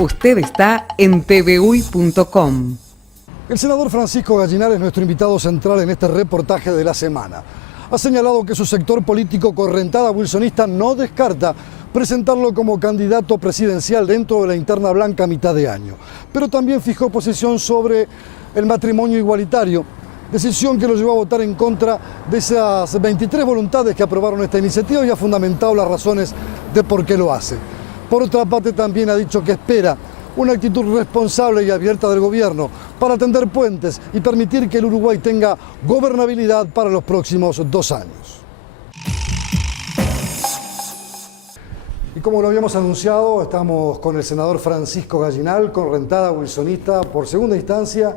Usted está en tvui.com. El senador Francisco Gallinal es nuestro invitado central en este reportaje de la semana. Ha señalado que su sector político correntada wilsonista no descarta presentarlo como candidato presidencial dentro de la interna blanca a mitad de año. Pero también fijó posición sobre el matrimonio igualitario, decisión que lo llevó a votar en contra de esas 23 voluntades que aprobaron esta iniciativa y ha fundamentado las razones de por qué lo hace. Por otra parte, también ha dicho que espera una actitud responsable y abierta del gobierno para tender puentes y permitir que el Uruguay tenga gobernabilidad para los próximos 2 años. Y como lo habíamos anunciado, estamos con el senador Francisco Gallinal, correntada wilsonista por segunda instancia.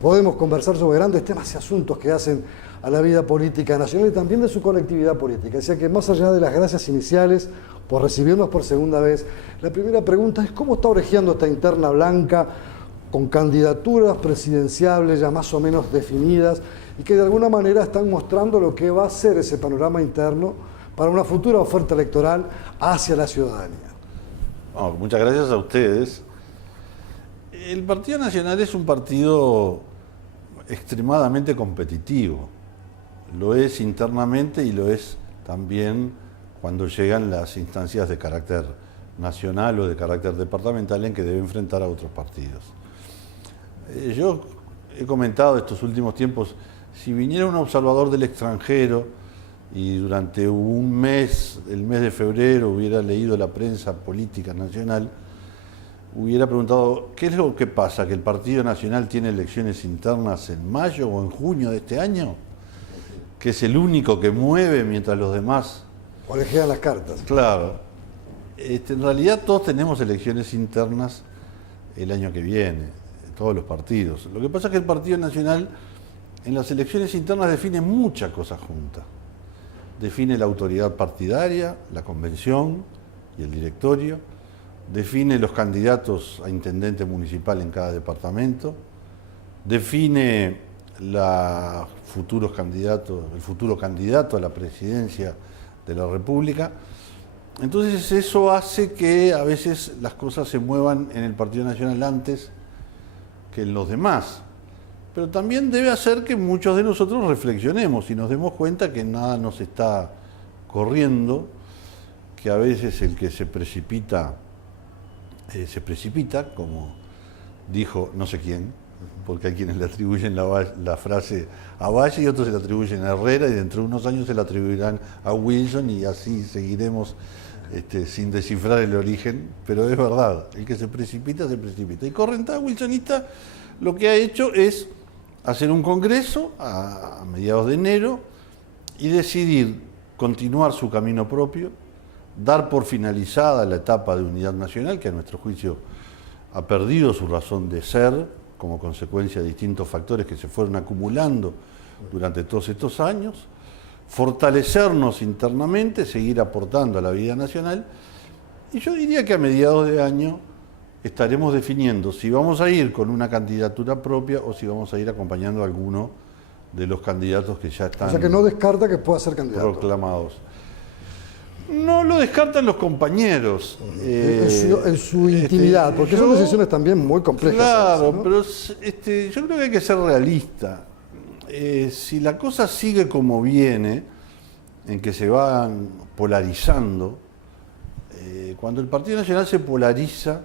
Podemos conversar sobre grandes temas y asuntos que hacen a la vida política nacional y también de su colectividad política. O sea que más allá de las gracias iniciales por recibirnos por segunda vez, la primera pregunta es cómo está orejeando esta interna blanca con candidaturas presidenciales ya más o menos definidas y que de alguna manera están mostrando lo que va a ser ese panorama interno para una futura oferta electoral hacia la ciudadanía. Bueno, muchas gracias a ustedes. El Partido Nacional es un partido extremadamente competitivo. Lo es internamente y lo es también cuando llegan las instancias de carácter nacional o de carácter departamental en que debe enfrentar a otros partidos. Yo he comentado estos últimos tiempos, si viniera un observador del extranjero y durante un mes, el mes de febrero, hubiera leído la prensa política nacional, hubiera preguntado, ¿qué es lo que pasa? ¿Que el Partido Nacional tiene elecciones internas en mayo o en junio de este año? ¿Que es el único que mueve mientras los demás orejean las cartas? Claro. En realidad todos tenemos elecciones internas el año que viene, todos los partidos. Lo que pasa es que el Partido Nacional en las elecciones internas define muchas cosas juntas. Define la autoridad partidaria, la convención y el directorio. Define los candidatos a intendente municipal en cada departamento. Define el futuro candidato a la presidencia de la República. Entonces eso hace que a veces las cosas se muevan en el Partido Nacional antes que en los demás. Pero también debe hacer que muchos de nosotros reflexionemos y nos demos cuenta que nada nos está corriendo, que a veces el que se precipita, como dijo no sé quién, porque hay quienes le atribuyen la frase a Valle y otros se la atribuyen a Herrera y dentro de unos años se la atribuirán a Wilson y así seguiremos sin descifrar el origen, pero es verdad, el que se precipita, se precipita. Y correntada wilsonista lo que ha hecho es hacer un congreso a mediados de enero y decidir continuar su camino propio, dar por finalizada la etapa de unidad nacional, que a nuestro juicio ha perdido su razón de ser como consecuencia de distintos factores que se fueron acumulando durante todos estos años, fortalecernos internamente, seguir aportando a la vida nacional, y yo diría que a mediados de año estaremos definiendo si vamos a ir con una candidatura propia o si vamos a ir acompañando a alguno de los candidatos que ya están. O sea que no descarta que pueda ser candidato. Proclamados. No lo descartan los compañeros. En su intimidad, porque son decisiones también muy complejas. Claro, ¿no? pero yo creo que hay que ser realista. Si la cosa sigue como viene, en que se van polarizando, cuando el Partido Nacional se polariza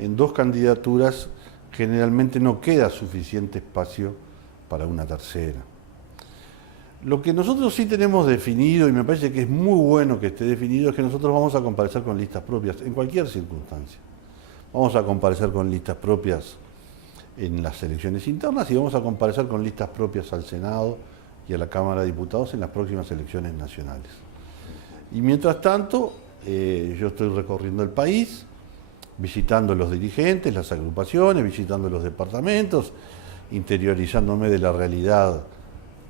en dos candidaturas, generalmente no queda suficiente espacio para una tercera. Lo que nosotros sí tenemos definido, y me parece que es muy bueno que esté definido, es que nosotros vamos a comparecer con listas propias en cualquier circunstancia. Vamos a comparecer con listas propias en las elecciones internas y vamos a comparecer con listas propias al Senado y a la Cámara de Diputados en las próximas elecciones nacionales. Y mientras tanto, yo estoy recorriendo el país, visitando los dirigentes, las agrupaciones, visitando los departamentos, interiorizándome de la realidad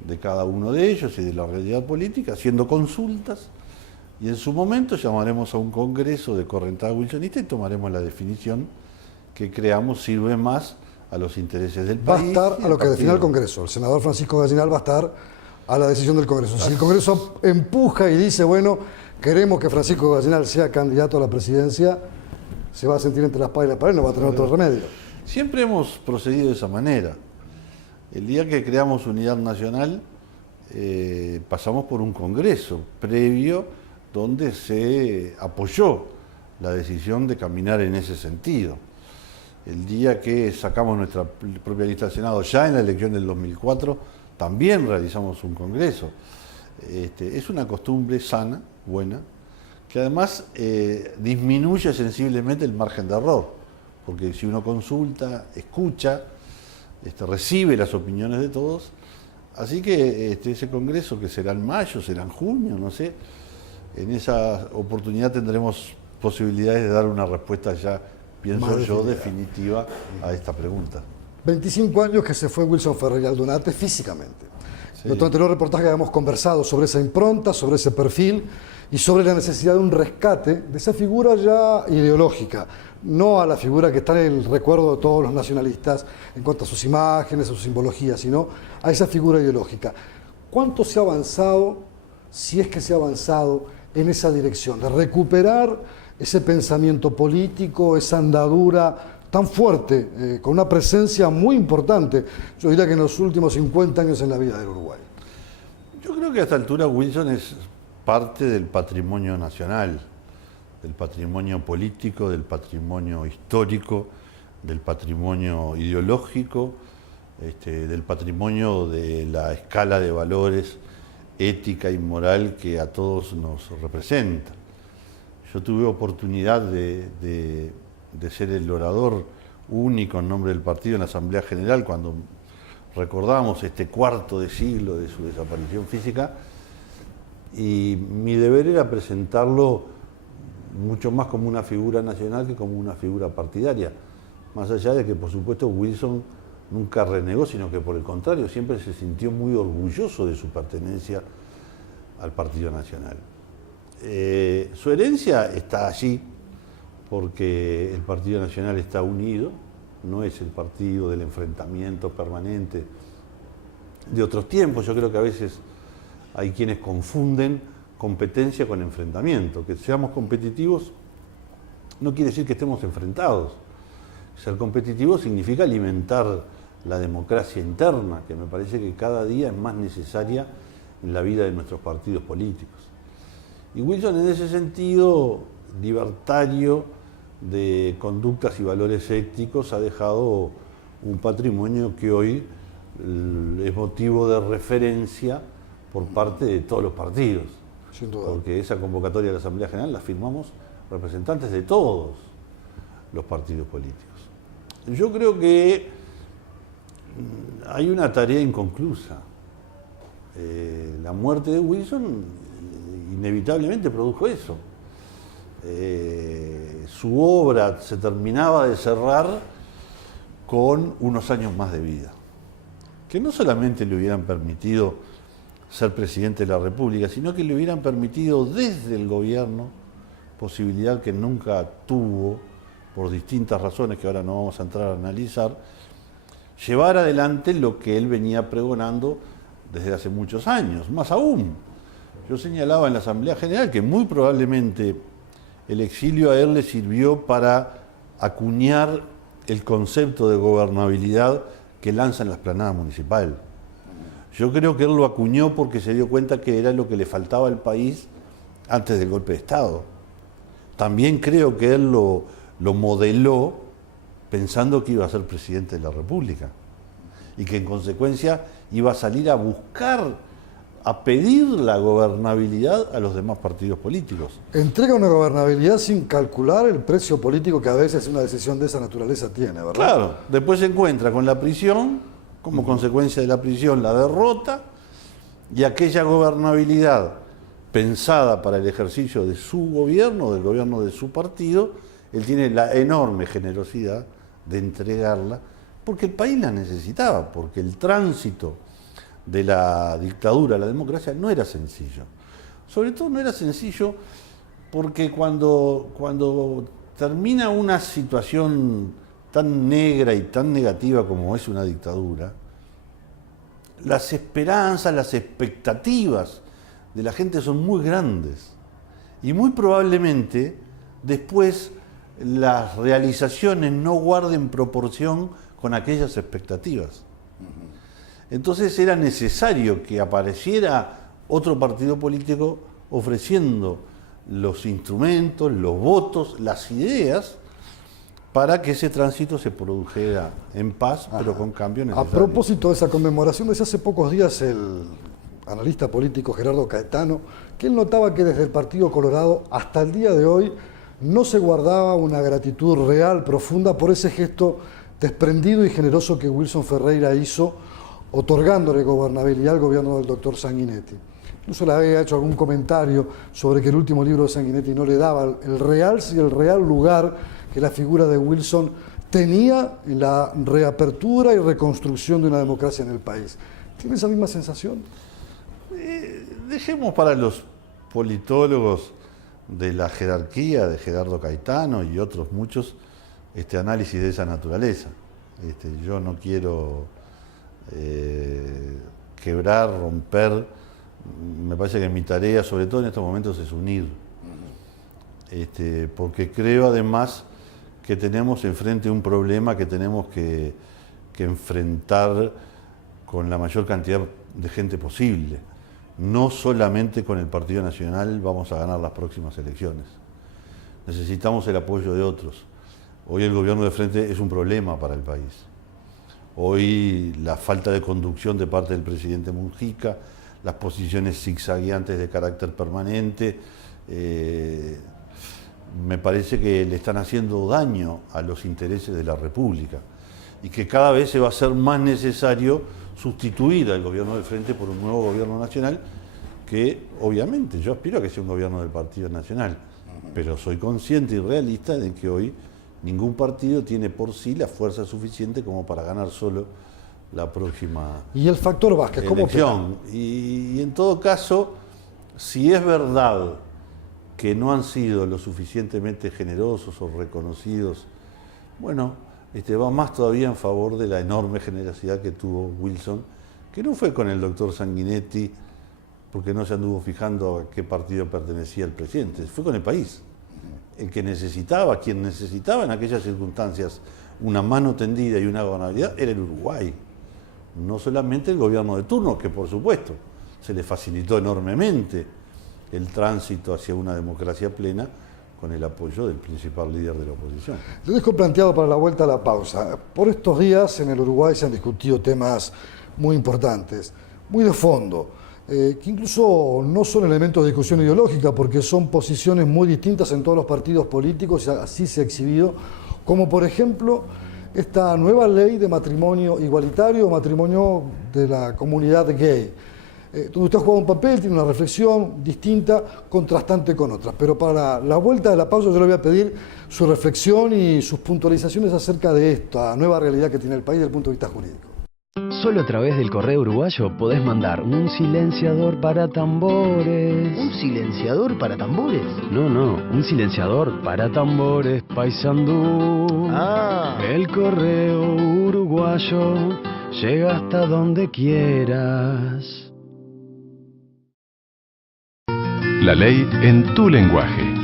de cada uno de ellos y de la realidad política, haciendo consultas, y en su momento llamaremos a un congreso de correntada wilsonista y tomaremos la definición que creamos sirve más a los intereses del país. Va a estar a lo que define el Congreso. El senador Francisco Gallinal va a estar a la decisión del Congreso. Si el Congreso empuja y dice, bueno, queremos que Francisco Gallinal sea candidato a la presidencia, se va a sentir entre la espada y la pared, no va a tener otro remedio. Siempre hemos procedido de esa manera. El día que creamos Unidad Nacional, pasamos por un congreso previo donde se apoyó la decisión de caminar en ese sentido. El día que sacamos nuestra propia lista del Senado, ya en la elección del 2004, también realizamos un congreso. Es una costumbre sana, buena, que además disminuye sensiblemente el margen de error, porque si uno consulta, escucha, recibe las opiniones de todos, así que ese congreso, que será en mayo, será en junio, no sé, en esa oportunidad tendremos posibilidades de dar una respuesta ya, pienso yo, definitiva a esta pregunta. 25 años que se fue Wilson Ferrer Aldunate físicamente. Sí. En nuestro anterior reportaje habíamos conversado sobre esa impronta, sobre ese perfil y sobre la necesidad de un rescate de esa figura ya ideológica, no a la figura que está en el recuerdo de todos los nacionalistas en cuanto a sus imágenes, a su simbología, sino a esa figura ideológica. ¿Cuánto se ha avanzado, si es que se ha avanzado, en esa dirección, de recuperar ese pensamiento político, esa andadura tan fuerte, con una presencia muy importante, yo diría que en los últimos 50 años en la vida del Uruguay? Yo creo que a esta altura Wilson es parte del patrimonio nacional, del patrimonio político, del patrimonio histórico, del patrimonio ideológico, del patrimonio de la escala de valores ética y moral que a todos nos representa. Yo tuve oportunidad de ser el orador único en nombre del partido en la Asamblea General cuando recordamos este cuarto de siglo de su desaparición física, y mi deber era presentarlo mucho más como una figura nacional que como una figura partidaria, más allá de que por supuesto Wilson nunca renegó, sino que por el contrario siempre se sintió muy orgulloso de su pertenencia al Partido Nacional. Su herencia está allí porque el Partido Nacional está unido, no es el partido del enfrentamiento permanente de otros tiempos. Yo creo que a veces hay quienes confunden competencia con enfrentamiento. Que seamos competitivos no quiere decir que estemos enfrentados. Ser competitivo significa alimentar la democracia interna, que me parece que cada día es más necesaria en la vida de nuestros partidos políticos. Y Wilson, en ese sentido, libertario de conductas y valores éticos, ha dejado un patrimonio que hoy es motivo de referencia por parte de todos los partidos. Sin duda. Porque esa convocatoria de la Asamblea General la firmamos representantes de todos los partidos políticos. Yo creo que hay una tarea inconclusa. La muerte de Wilson inevitablemente produjo eso. Su obra se terminaba de cerrar con unos años más de vida, que no solamente le hubieran permitido ser presidente de la República, sino que le hubieran permitido desde el gobierno, posibilidad que nunca tuvo por distintas razones que ahora no vamos a entrar a analizar, llevar adelante lo que él venía pregonando desde hace muchos años. Más aún, yo señalaba en la Asamblea General que muy probablemente el exilio a él le sirvió para acuñar el concepto de gobernabilidad que lanza en la explanada municipal. Yo creo que él lo acuñó porque se dio cuenta que era lo que le faltaba al país antes del golpe de Estado. También creo que él lo modeló pensando que iba a ser presidente de la República y que en consecuencia iba a salir a buscar, a pedir la gobernabilidad a los demás partidos políticos. Entrega una gobernabilidad sin calcular el precio político que a veces una decisión de esa naturaleza tiene, ¿verdad? Claro, después se encuentra con la prisión, como consecuencia de la prisión la derrota, y aquella gobernabilidad pensada para el ejercicio de su gobierno, del gobierno de su partido, él tiene la enorme generosidad de entregarla, porque el país la necesitaba, porque el tránsito de la dictadura a la democracia no era sencillo. Sobre todo no era sencillo porque cuando termina una situación tan negra y tan negativa como es una dictadura, las esperanzas, las expectativas de la gente son muy grandes y muy probablemente después las realizaciones no guarden proporción con aquellas expectativas. Entonces era necesario que apareciera otro partido político ofreciendo los instrumentos, los votos, las ideas, para que ese tránsito se produjera en paz, pero con cambios A necesarios. propósito de esa conmemoración, decía hace pocos días el analista político Gerardo Caetano que él notaba que desde el Partido Colorado hasta el día de hoy no se guardaba una gratitud real, profunda, por ese gesto desprendido y generoso que Wilson Ferreira hizo, otorgándole gobernabilidad al gobierno del doctor Sanguinetti. Incluso le había hecho algún comentario sobre que el último libro de Sanguinetti no le daba el real lugar que la figura de Wilson tenía en la reapertura y reconstrucción de una democracia en el país. ¿Tiene esa misma sensación? Dejemos para los politólogos de la jerarquía de Gerardo Caetano y otros muchos análisis de esa naturaleza. Yo no quiero quebrar, romper. Me parece que mi tarea, sobre todo en estos momentos, es unir. Porque creo además que tenemos enfrente un problema que tenemos que enfrentar con la mayor cantidad de gente posible. No solamente con el Partido Nacional vamos a ganar las próximas elecciones. Necesitamos el apoyo de otros. Hoy el gobierno de frente es un problema para el país. Hoy la falta de conducción de parte del presidente Mujica, las posiciones zigzagueantes de carácter permanente, me parece que le están haciendo daño a los intereses de la República y que cada vez se va a hacer más necesario sustituir al gobierno del frente por un nuevo gobierno nacional que obviamente yo aspiro a que sea un gobierno del Partido Nacional, pero soy consciente y realista de que hoy ningún partido tiene por sí la fuerza suficiente como para ganar solo la próxima Y el factor Vázquez, ¿cómo elección. Y en todo caso, si es verdad que no han sido lo suficientemente generosos o reconocidos, bueno, va más todavía en favor de la enorme generosidad que tuvo Wilson, que no fue con el doctor Sanguinetti, porque no se anduvo fijando a qué partido pertenecía el presidente, fue con el país. El que necesitaba, quien necesitaba en aquellas circunstancias una mano tendida y una gobernabilidad era el Uruguay. No solamente el gobierno de turno, que por supuesto se le facilitó enormemente el tránsito hacia una democracia plena con el apoyo del principal líder de la oposición. Lo dejo planteado para la vuelta a la pausa. Por estos días en el Uruguay se han discutido temas muy importantes, muy de fondo, que incluso no son elementos de discusión ideológica, porque son posiciones muy distintas en todos los partidos políticos, y así se ha exhibido, como por ejemplo esta nueva ley de matrimonio igualitario, matrimonio de la comunidad gay. Donde usted ha jugado un papel, tiene una reflexión distinta, contrastante con otras. Pero para la vuelta de la pausa yo le voy a pedir su reflexión y sus puntualizaciones acerca de esta nueva realidad que tiene el país desde el punto de vista jurídico. Solo a través del correo uruguayo podés mandar un silenciador para tambores. ¿Un silenciador para tambores? No, un silenciador para tambores, Paysandú. Ah. El correo uruguayo llega hasta donde quieras. La ley en tu lenguaje.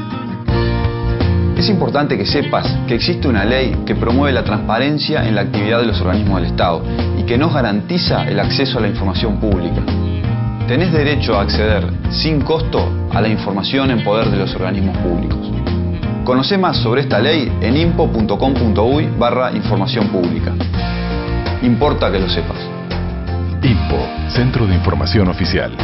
Es importante que sepas que existe una ley que promueve la transparencia en la actividad de los organismos del Estado y que nos garantiza el acceso a la información pública. Tenés derecho a acceder sin costo a la información en poder de los organismos públicos. Conocé más sobre esta ley en impo.com.uy/información pública. Importa que lo sepas. INPO, Centro de Información Oficial.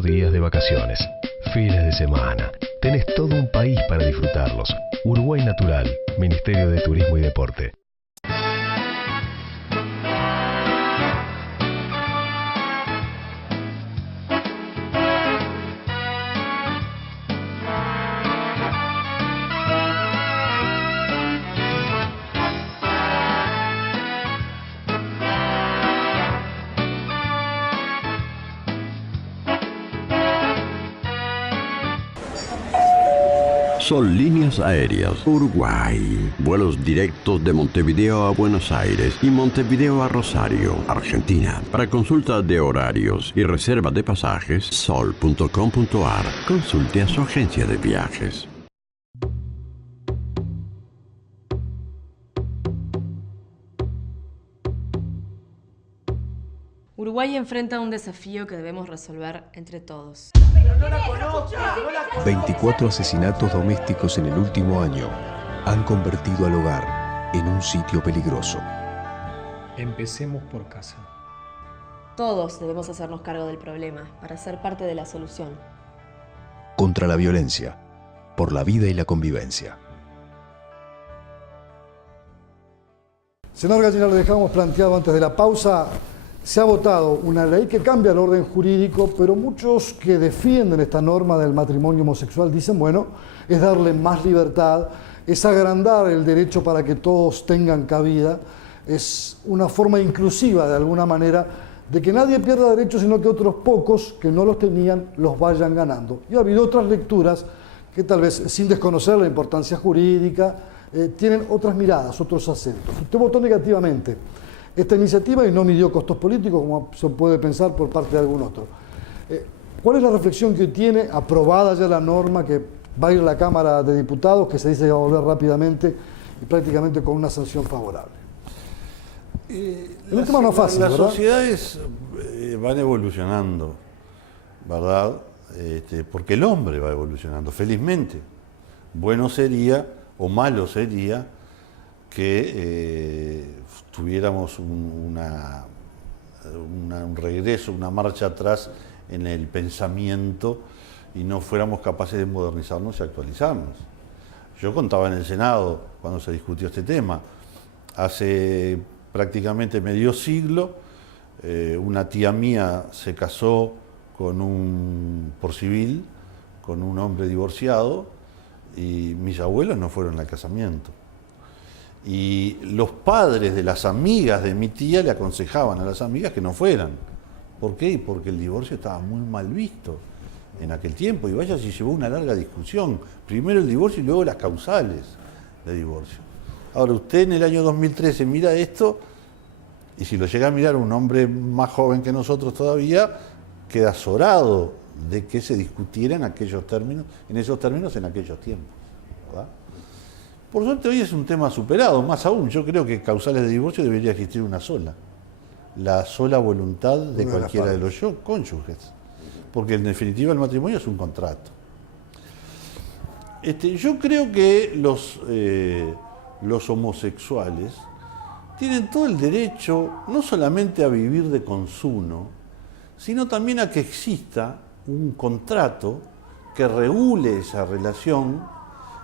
Días de vacaciones, fines de semana. Tenés todo un país para disfrutarlos. Uruguay Natural, Ministerio de Turismo y Deporte. Sol Líneas Aéreas Uruguay. Vuelos directos de Montevideo a Buenos Aires y Montevideo a Rosario, Argentina. Para consulta de horarios y reserva de pasajes, sol.com.ar. Consulte a su agencia de viajes. Uruguay enfrenta un desafío que debemos resolver entre todos. 24 asesinatos domésticos en el último año han convertido al hogar en un sitio peligroso. Empecemos por casa. Todos debemos hacernos cargo del problema para ser parte de la solución. Contra la violencia, por la vida y la convivencia. Senador Gallinal, le dejamos planteado antes de la pausa. Se ha votado una ley que cambia el orden jurídico, pero muchos que defienden esta norma del matrimonio homosexual dicen, bueno, es darle más libertad, es agrandar el derecho para que todos tengan cabida, es una forma inclusiva de alguna manera de que nadie pierda derechos, sino que otros pocos que no los tenían los vayan ganando. Y ha habido otras lecturas que tal vez, sin desconocer la importancia jurídica, tienen otras miradas, otros acentos. Usted votó negativamente esta iniciativa y no midió costos políticos, como se puede pensar por parte de algún otro. ¿Cuál es la reflexión que hoy tiene, aprobada ya la norma, que va a ir a la Cámara de Diputados, que se dice que va a volver rápidamente y prácticamente con una sanción favorable? El tema no es fácil, las ¿verdad? sociedades van evolucionando, ¿verdad? Porque el hombre va evolucionando, felizmente. Bueno sería, o malo sería, que tuviéramos un regreso, una marcha atrás en el pensamiento y no fuéramos capaces de modernizarnos y actualizarnos. Yo contaba en el Senado cuando se discutió este tema. Hace prácticamente medio siglo, una tía mía se casó por civil con un hombre divorciado y mis abuelos no fueron al casamiento. Y los padres de las amigas de mi tía le aconsejaban a las amigas que no fueran. ¿Por qué? Porque el divorcio estaba muy mal visto en aquel tiempo y vaya si llevó una larga discusión. Primero el divorcio y luego las causales de divorcio. Ahora usted en el año 2013 mira esto y si lo llega a mirar un hombre más joven que nosotros todavía, queda azorado de que se discutiera en esos términos en aquellos tiempos, ¿verdad? Por suerte hoy es un tema superado, más aún, yo creo que causales de divorcio debería existir una sola, la sola voluntad de cualquiera de los cónyuges, porque en definitiva el matrimonio es un contrato. Yo creo que los homosexuales tienen todo el derecho no solamente a vivir de consumo, sino también a que exista un contrato que regule esa relación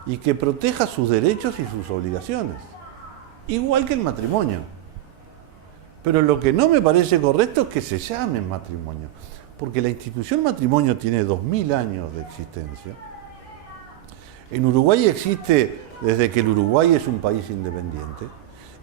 y que proteja sus derechos y sus obligaciones, igual que el matrimonio. Pero lo que no me parece correcto es que se llame matrimonio, porque la institución matrimonio tiene 2000 años de existencia. En Uruguay existe desde que el Uruguay es un país independiente,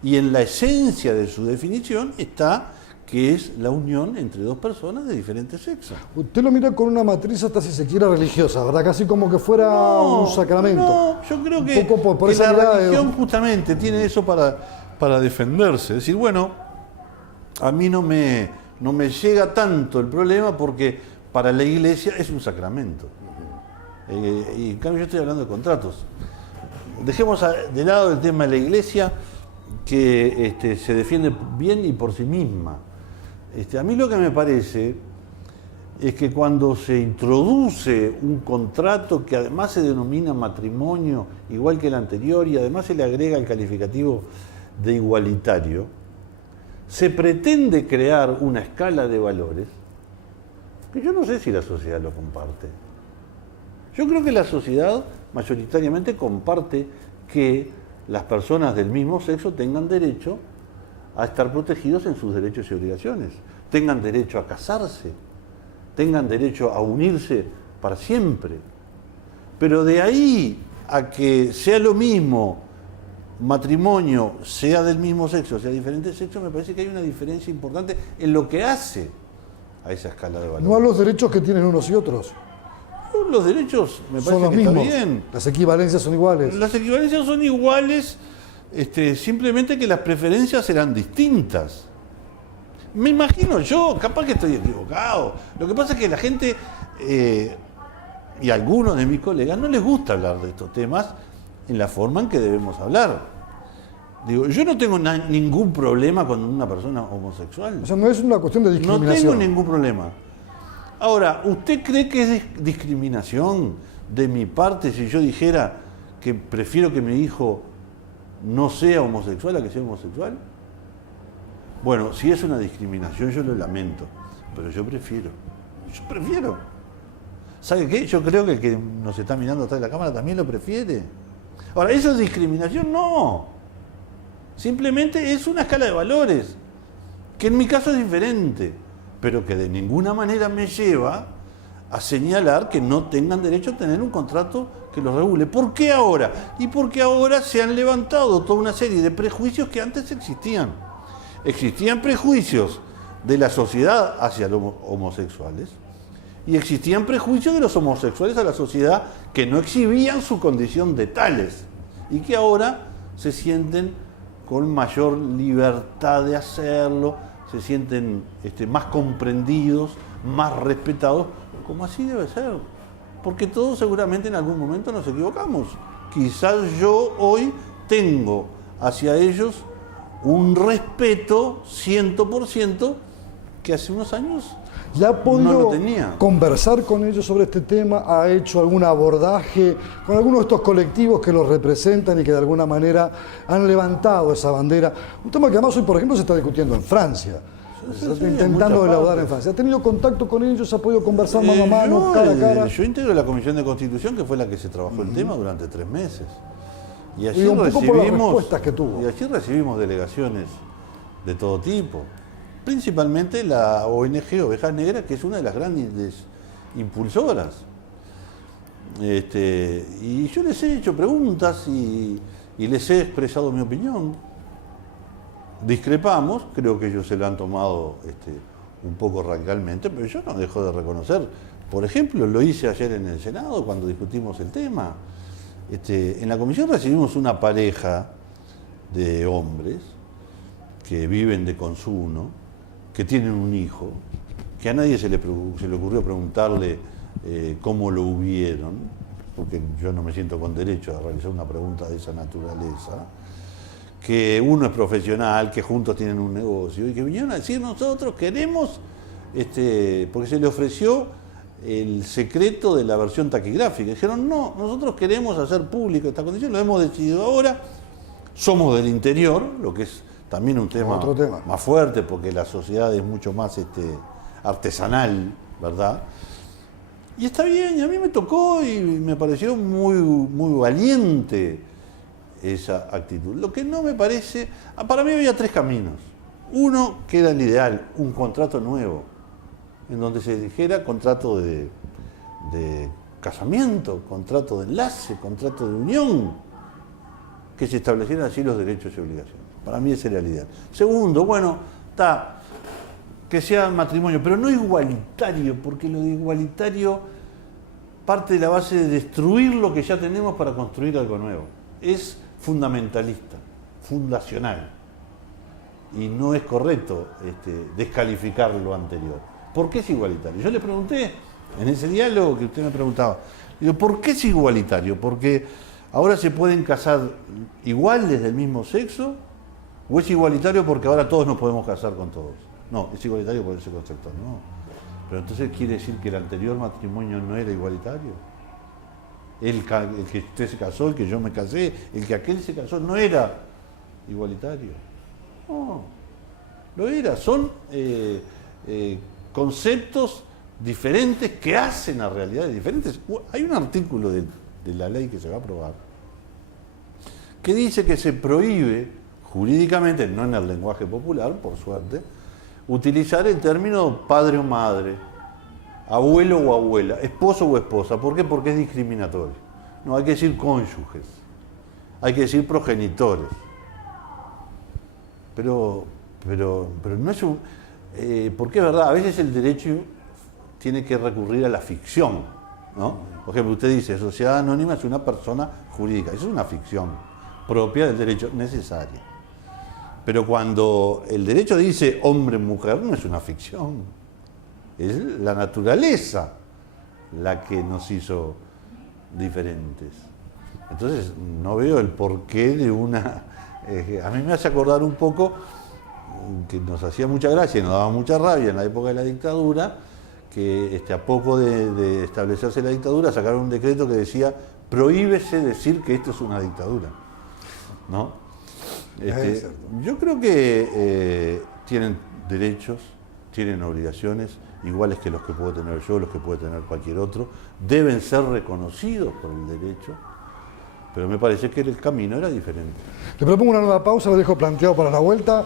y en la esencia de su definición está que es la unión entre dos personas de diferentes sexos. Usted lo mira con una matriz hasta si se quiera religiosa, ¿verdad? Casi como que fuera un sacramento. No, yo creo que, por que esa la religión justamente tiene eso para defenderse. Es decir, bueno, a mí no me llega tanto el problema porque para la iglesia es un sacramento. Y en cambio yo estoy hablando de contratos. Dejemos de lado el tema de la iglesia, que se defiende bien y por sí misma. A mí lo que me parece es que cuando se introduce un contrato que además se denomina matrimonio, igual que el anterior, y además se le agrega el calificativo de igualitario, se pretende crear una escala de valores que yo no sé si la sociedad lo comparte. Yo creo que la sociedad mayoritariamente comparte que las personas del mismo sexo tengan derecho a estar protegidos en sus derechos y obligaciones, tengan derecho a casarse, tengan derecho a unirse para siempre. Pero de ahí a que sea lo mismo matrimonio, sea del mismo sexo, sea diferente sexo, me parece que hay una diferencia importante en lo que hace a esa escala de valores. No a los derechos que tienen unos y otros. Los derechos me son parece los que está mismos. bien. Las equivalencias son iguales. Las equivalencias son iguales, simplemente que las preferencias serán distintas. Me imagino yo, capaz que estoy equivocado. Lo que pasa es que la gente y algunos de mis colegas no les gusta hablar de estos temas en la forma en que debemos hablar. Digo, yo no tengo ningún problema con una persona homosexual. O sea, no es una cuestión de No discriminación. tengo ningún problema. Ahora, ¿usted cree que es discriminación de mi parte si yo dijera que prefiero que mi hijo no sea homosexual a que sea homosexual? Bueno, si es una discriminación yo lo lamento, pero yo prefiero. Yo prefiero. ¿Sabe qué? Yo creo que el que nos está mirando atrás de la cámara también lo prefiere. Ahora, ¿eso es discriminación? No. Simplemente es una escala de valores, que en mi caso es diferente, pero que de ninguna manera me lleva a señalar que no tengan derecho a tener un contrato que los regule. ¿Por qué ahora? Y porque ahora se han levantado toda una serie de prejuicios que antes existían. Existían prejuicios de la sociedad hacia los homosexuales y existían prejuicios de los homosexuales a la sociedad que no exhibían su condición de tales y que ahora se sienten con mayor libertad de hacerlo, se sienten más comprendidos, más respetados, como así debe ser. Porque todos seguramente en algún momento nos equivocamos. Quizás yo hoy tengo hacia ellos un respeto 100% que hace unos años ¿Ya ha podido no lo tenía. conversar con ellos sobre este tema? ¿Ha hecho algún abordaje con algunos de estos colectivos que los representan y que de alguna manera han levantado esa bandera? Un tema que además hoy, por ejemplo, se está discutiendo en Francia. Se está intentando elaborar en Francia. ¿Ha tenido contacto con ellos? ¿Ha podido conversar mano a mano, cara a cara? Yo integro la Comisión de Constitución, que fue la que se trabajó el tema durante 3 meses. Y allí un poco por las respuestas que tuvo. Y allí recibimos delegaciones de todo tipo. Principalmente la ONG Ovejas Negras, que es una de las grandes impulsoras. Y yo les he hecho preguntas y les he expresado mi opinión. Discrepamos, creo que ellos se lo han tomado un poco radicalmente, pero yo no dejo de reconocer. Por ejemplo, lo hice ayer en el Senado cuando discutimos el tema. En la comisión recibimos una pareja de hombres que viven de consumo, que tienen un hijo, que a nadie se le ocurrió preguntarle cómo lo hubieron, porque yo no me siento con derecho a realizar una pregunta de esa naturaleza, que uno es profesional, que juntos tienen un negocio, y que vinieron a decir nosotros queremos, porque se le ofreció el secreto de la versión taquigráfica. Dijeron, no, nosotros queremos hacer público esta condición, lo hemos decidido ahora, somos del interior, lo que es también un tema más fuerte, porque la sociedad es mucho más artesanal, ¿verdad? Y está bien, y a mí me tocó y me pareció muy, muy valiente esa actitud. Lo que no me parece, para mí había 3 caminos. Uno, que era el ideal, un contrato nuevo, en donde se dijera contrato de casamiento, contrato de enlace, contrato de unión, que se establecieran así los derechos y obligaciones. Para mí ese era el ideal. Segundo, bueno, que sea matrimonio, pero no igualitario, porque lo de igualitario parte de la base de destruir lo que ya tenemos para construir algo nuevo. Es fundamentalista, fundacional. Y no es correcto descalificar lo anterior. ¿Por qué es igualitario? Yo le pregunté, en ese diálogo que usted me preguntaba, digo, ¿por qué es igualitario? Porque ahora se pueden casar iguales del mismo sexo, o es igualitario porque ahora todos nos podemos casar con todos. No, es igualitario por ese concepto, no. Pero entonces quiere decir que el anterior matrimonio no era igualitario. El que usted se casó, el que yo me casé, el que aquel se casó, no era igualitario. No, lo era. Son conceptos diferentes que hacen a realidades diferentes. Hay un artículo de la ley que se va a aprobar que dice que se prohíbe jurídicamente, no en el lenguaje popular, por suerte, utilizar el término padre o madre, abuelo o abuela, esposo o esposa. ¿Por qué? Porque es discriminatorio. No, hay que decir cónyuges, hay que decir progenitores. Pero no es un... porque es verdad, a veces el derecho tiene que recurrir a la ficción. ¿no? Por ejemplo, usted dice, sociedad anónima es una persona jurídica. Eso es una ficción propia del derecho necesaria. Pero cuando el derecho dice hombre-mujer, no es una ficción. Es la naturaleza la que nos hizo diferentes. Entonces, no veo el porqué de una... a mí me hace acordar un poco que nos hacía mucha gracia y nos daba mucha rabia en la época de la dictadura, que a poco de establecerse la dictadura sacaron un decreto que decía prohíbese decir que esto es una dictadura, ¿no? Yo creo que tienen derechos, tienen obligaciones iguales que los que puedo tener yo, los que puede tener cualquier otro, deben ser reconocidos por el derecho, pero me parece que el camino era diferente. Le propongo una nueva pausa, lo dejo planteado para la vuelta.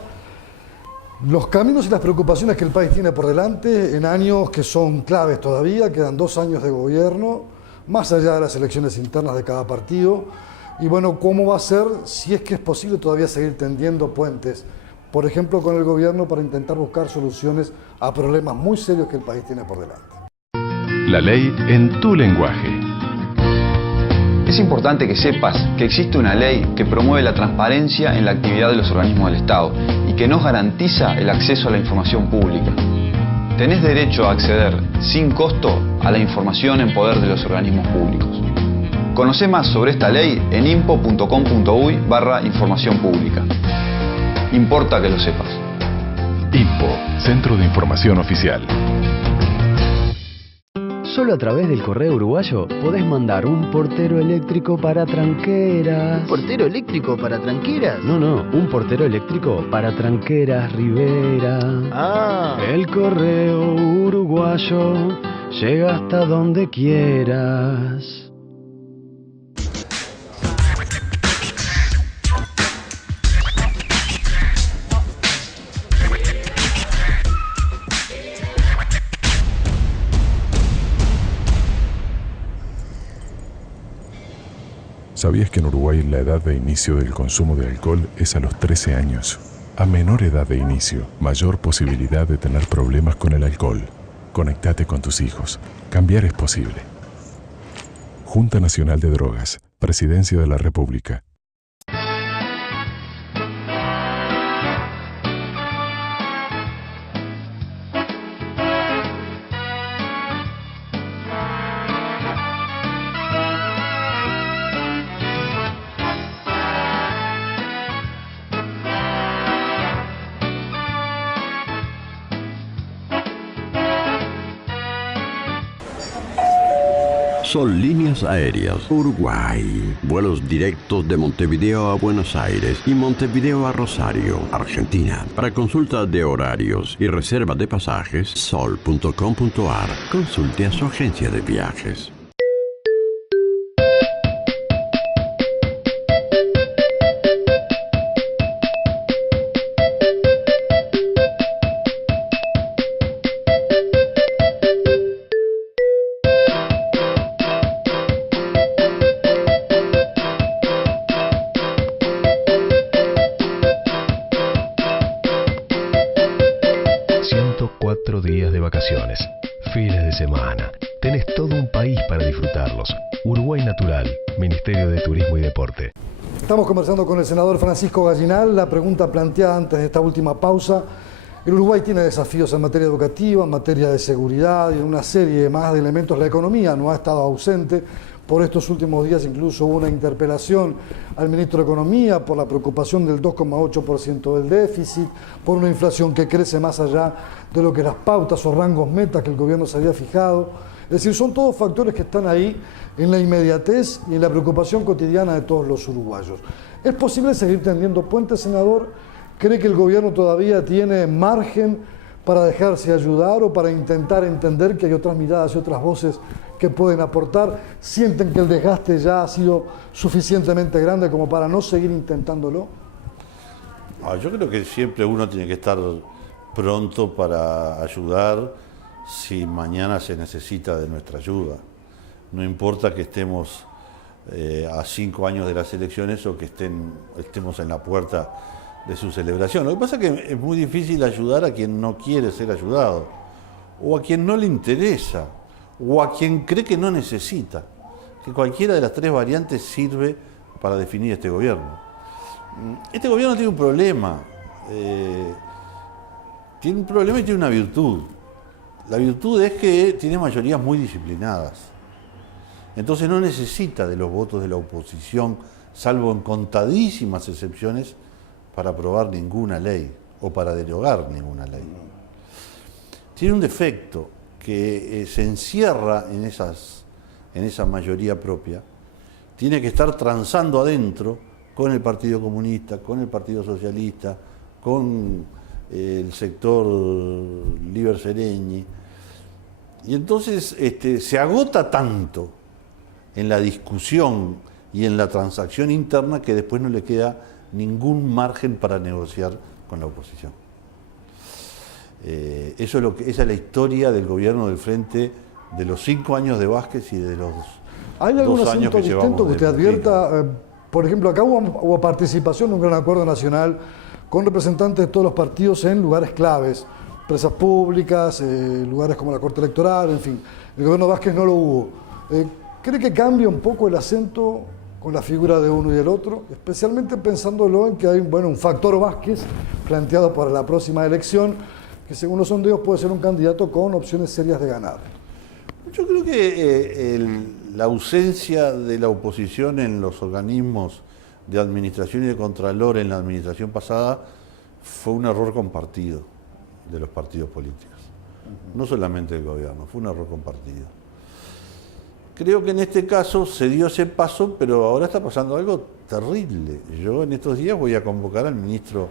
Los caminos y las preocupaciones que el país tiene por delante en años que son claves todavía, quedan 2 años de gobierno, más allá de las elecciones internas de cada partido, y bueno, ¿cómo va a ser si es que es posible todavía seguir tendiendo puentes, por ejemplo con el gobierno, para intentar buscar soluciones a problemas muy serios que el país tiene por delante? La ley en tu lenguaje. Es importante que sepas que existe una ley que promueve la transparencia en la actividad de los organismos del Estado y que nos garantiza el acceso a la información pública. Tenés derecho a acceder sin costo a la información en poder de los organismos públicos. Conocé más sobre esta ley en impo.com.uy/información pública. Importa que lo sepas. INPO, Centro de Información Oficial. Solo a través del correo uruguayo podés mandar un portero eléctrico para Tranqueras. ¿Un portero eléctrico para Tranqueras? No, un portero eléctrico para Tranqueras Rivera. Ah. El correo uruguayo llega hasta donde quieras. ¿Sabías que en Uruguay la edad de inicio del consumo de alcohol es a los 13 años? A menor edad de inicio, mayor posibilidad de tener problemas con el alcohol. Conectate con tus hijos. Cambiar es posible. Junta Nacional de Drogas, Presidencia de la República. Son líneas aéreas Uruguay. Vuelos directos de Montevideo a Buenos Aires y Montevideo a Rosario, Argentina. Para consulta de horarios y reserva de pasajes, sol.com.ar. Consulte a su agencia de viajes. Días de vacaciones, fines de semana. Tenés todo un país para disfrutarlos. Uruguay Natural, Ministerio de Turismo y Deporte. Estamos conversando con el senador Francisco Gallinal. La pregunta planteada antes de esta última pausa: el Uruguay tiene desafíos en materia educativa, en materia de seguridad y en una serie más de elementos. La economía no ha estado ausente. Por estos últimos días incluso hubo una interpelación al ministro de Economía por la preocupación del 2,8% del déficit, por una inflación que crece más allá de lo que las pautas o rangos meta que el gobierno se había fijado. Es decir, son todos factores que están ahí en la inmediatez y en la preocupación cotidiana de todos los uruguayos. ¿Es posible seguir tendiendo puentes, senador? ¿Cree que el gobierno todavía tiene margen para dejarse ayudar o para intentar entender que hay otras miradas y otras voces que pueden aportar? ¿Sienten que el desgaste ya ha sido suficientemente grande como para no seguir intentándolo? Yo creo que siempre uno tiene que estar pronto para ayudar si mañana se necesita de nuestra ayuda. No importa que estemos a 5 años de las elecciones o que estemos en la puerta de su celebración. Lo que pasa es que es muy difícil ayudar a quien no quiere ser ayudado, o a quien no le interesa, o a quien cree que no necesita, que cualquiera de las tres variantes sirve para definir este gobierno. Este gobierno tiene un problema, y tiene una virtud. La virtud es que tiene mayorías muy disciplinadas. Entonces no necesita de los votos de la oposición, salvo en contadísimas excepciones, para aprobar ninguna ley o para derogar ninguna ley. Tiene un defecto que se encierra en esa mayoría propia. Tiene que estar transando adentro con el Partido Comunista, con el Partido Socialista, con el sector Liber Seregni. Y entonces se agota tanto en la discusión y en la transacción interna que después no le queda ningún margen para negociar con la oposición. Esa es la historia del gobierno del Frente de los 5 años de Vázquez y de los 2 ¿Hay algún años asunto que distinto llevamos que usted de advierta? Por ejemplo, acá hubo participación de un gran acuerdo nacional con representantes de todos los partidos en lugares claves, empresas públicas, lugares como la Corte Electoral, en fin. El gobierno Vázquez no lo hubo. ¿Cree que cambia un poco el acento con la figura de uno y del otro? Especialmente pensándolo en que hay un factor Vázquez planteado para la próxima elección, que según los sondeos puede ser un candidato con opciones serias de ganar. Yo creo que la ausencia de la oposición en los organismos de administración y de contralor en la administración pasada fue un error compartido de los partidos políticos. No solamente del gobierno, fue un error compartido. Creo que en este caso se dio ese paso, pero ahora está pasando algo terrible. Yo en estos días voy a convocar al ministro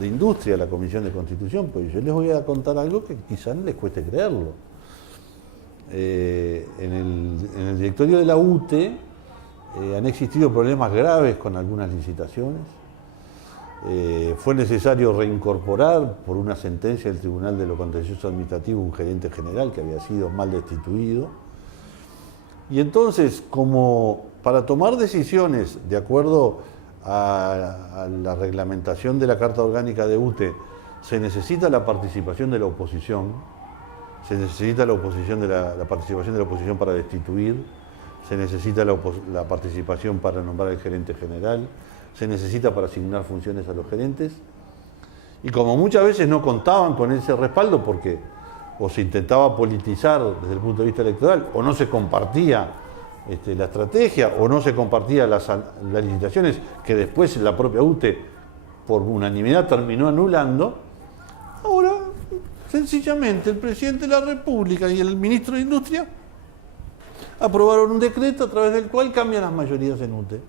de Industria a la Comisión de Constitución, pues yo les voy a contar algo que quizás les cueste creerlo. En el directorio de la UTE han existido problemas graves con algunas licitaciones. Fue necesario reincorporar por una sentencia del Tribunal de lo Contencioso Administrativo un gerente general que había sido mal destituido. Y entonces, como para tomar decisiones de acuerdo a la reglamentación de la Carta Orgánica de UTE, se necesita la participación de la oposición, se necesita la participación de la oposición para destituir, se necesita la participación para nombrar al gerente general, se necesita para asignar funciones a los gerentes. Y como muchas veces no contaban con ese respaldo porque o se intentaba politizar desde el punto de vista electoral, o no se compartía la estrategia, o no se compartía las licitaciones que después la propia UTE por unanimidad terminó anulando, ahora sencillamente el presidente de la República y el ministro de Industria aprobaron un decreto a través del cual cambian las mayorías en UTE.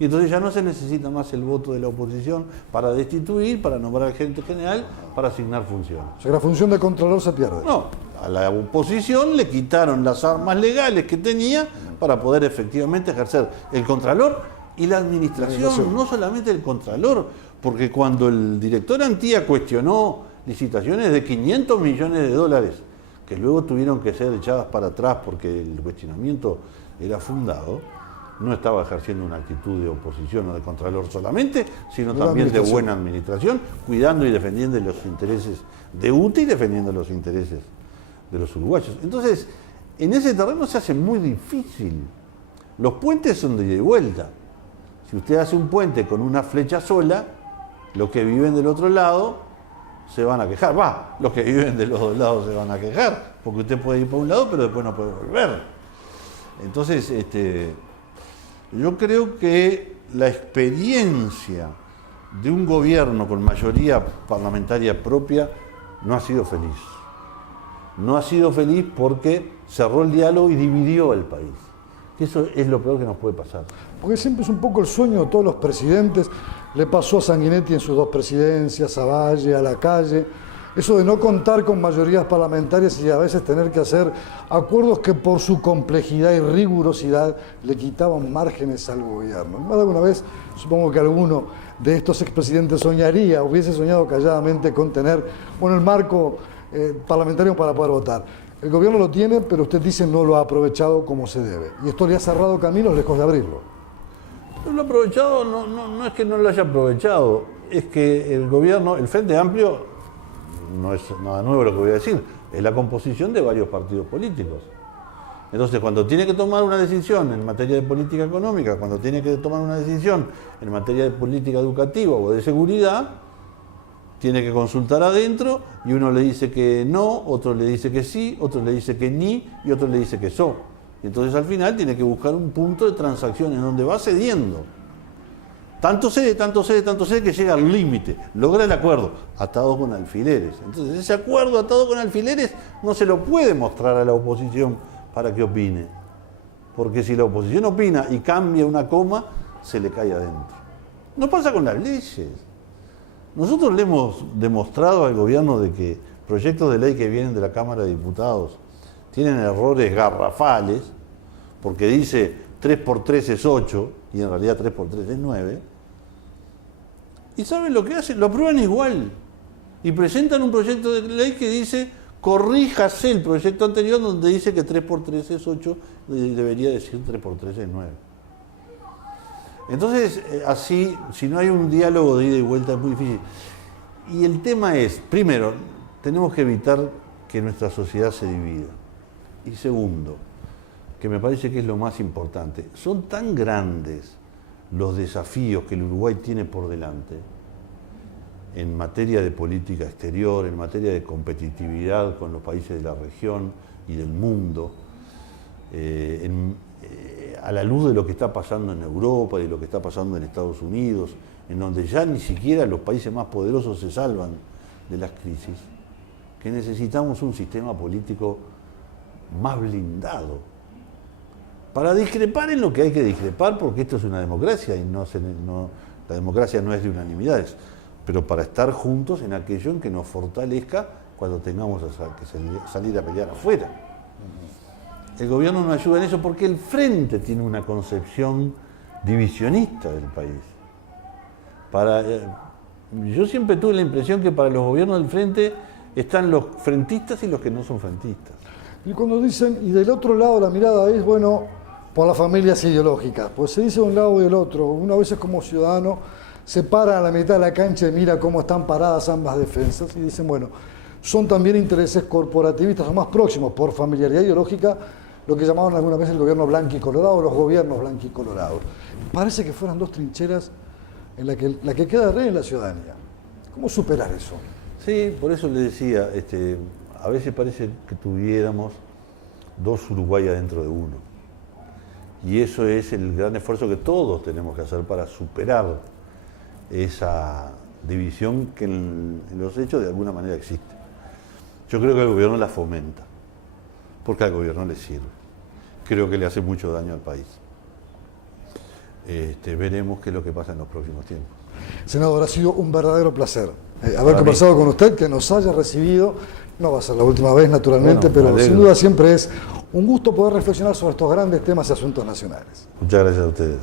Y entonces ya no se necesita más el voto de la oposición para destituir, para nombrar al gerente general, para asignar funciones. O sea, la función de contralor se pierde. No, a la oposición le quitaron las armas legales que tenía para poder efectivamente ejercer el contralor y la administración, no solamente el contralor, porque cuando el director Antía cuestionó licitaciones de 500 millones de dólares, que luego tuvieron que ser echadas para atrás porque el cuestionamiento era fundado, no estaba ejerciendo una actitud de oposición o de contralor solamente, sino también de buena administración, cuidando y defendiendo los intereses de UTE y defendiendo los intereses de los uruguayos. Entonces, en ese terreno se hace muy difícil. Los puentes son de ida y vuelta. Si usted hace un puente con una flecha sola, los que viven del otro lado se van a quejar. Los que viven de los dos lados se van a quejar, porque usted puede ir por un lado, pero después no puede volver. Entonces, yo creo que la experiencia de un gobierno con mayoría parlamentaria propia no ha sido feliz. No ha sido feliz porque cerró el diálogo y dividió al país. Eso es lo peor que nos puede pasar. Porque siempre es un poco el sueño de todos los presidentes. Le pasó a Sanguinetti en sus 2 presidencias, a Valle, a Lacalle. Eso de no contar con mayorías parlamentarias y a veces tener que hacer acuerdos que por su complejidad y rigurosidad le quitaban márgenes al gobierno. Más de alguna vez, supongo que alguno de estos expresidentes hubiese soñado calladamente con tener el marco parlamentario para poder votar. El gobierno lo tiene, pero usted dice no lo ha aprovechado como se debe. Y esto le ha cerrado caminos lejos de abrirlo. No lo ha aprovechado, no es que no lo haya aprovechado, es que el gobierno, el Frente Amplio, no es nada nuevo lo que voy a decir, es la composición de varios partidos políticos. Entonces, cuando tiene que tomar una decisión en materia de política económica, cuando tiene que tomar una decisión en materia de política educativa o de seguridad, tiene que consultar adentro y uno le dice que no, otro le dice que sí, otro le dice que ni y otro le dice que so. Y entonces al final tiene que buscar un punto de transacción en donde va cediendo. Tanto cede que llega al límite, logra el acuerdo, atado con alfileres. Entonces ese acuerdo atado con alfileres no se lo puede mostrar a la oposición para que opine. Porque si la oposición opina y cambia una coma, se le cae adentro. No pasa con las leyes. Nosotros le hemos demostrado al gobierno de que proyectos de ley que vienen de la Cámara de Diputados tienen errores garrafales, porque dice 3 por 3 es 8, y en realidad 3 por 3 es 9. ¿Y saben lo que hacen? Lo aprueban igual. Y presentan un proyecto de ley que dice, corríjase el proyecto anterior donde dice que 3 por 3 es 8, y debería decir 3 por 3 es 9. Entonces, así, si no hay un diálogo de ida y vuelta es muy difícil. Y el tema es, primero, tenemos que evitar que nuestra sociedad se divida. Y segundo, que me parece que es lo más importante, son tan grandes los desafíos que el Uruguay tiene por delante en materia de política exterior, en materia de competitividad con los países de la región y del mundo, a la luz de lo que está pasando en Europa y de lo que está pasando en Estados Unidos, en donde ya ni siquiera los países más poderosos se salvan de las crisis, que necesitamos un sistema político más blindado para discrepar en lo que hay que discrepar, porque esto es una democracia y la democracia no es de unanimidades, pero para estar juntos en aquello en que nos fortalezca cuando tengamos que salir a pelear afuera. El gobierno no ayuda en eso porque el Frente tiene una concepción divisionista del país. Yo siempre tuve la impresión que para los gobiernos del Frente están los frentistas y los que no son frentistas. Y cuando dicen, y del otro lado la mirada es, bueno, por las familias ideológicas, pues se dice de un lado y del otro. Uno a veces como ciudadano se para a la mitad de la cancha y mira cómo están paradas ambas defensas y dicen, bueno, son también intereses corporativistas o más próximos por familiaridad ideológica, lo que llamaban alguna vez el gobierno blanco y colorado, los gobiernos blanco y colorado. Parece que fueran dos trincheras en la que queda rey en la ciudadanía. ¿Cómo superar eso? Sí, por eso le decía, a veces parece que tuviéramos dos Uruguay adentro de uno. Y eso es el gran esfuerzo que todos tenemos que hacer para superar esa división que en los hechos de alguna manera existe. Yo creo que el gobierno la fomenta, porque al gobierno le sirve. Creo que le hace mucho daño al país. Veremos qué es lo que pasa en los próximos tiempos. Senador, ha sido un verdadero placer haber conversado con usted, que nos haya recibido. No va a ser la última vez, naturalmente, pero sin duda siempre es un gusto poder reflexionar sobre estos grandes temas y asuntos nacionales. Muchas gracias a ustedes.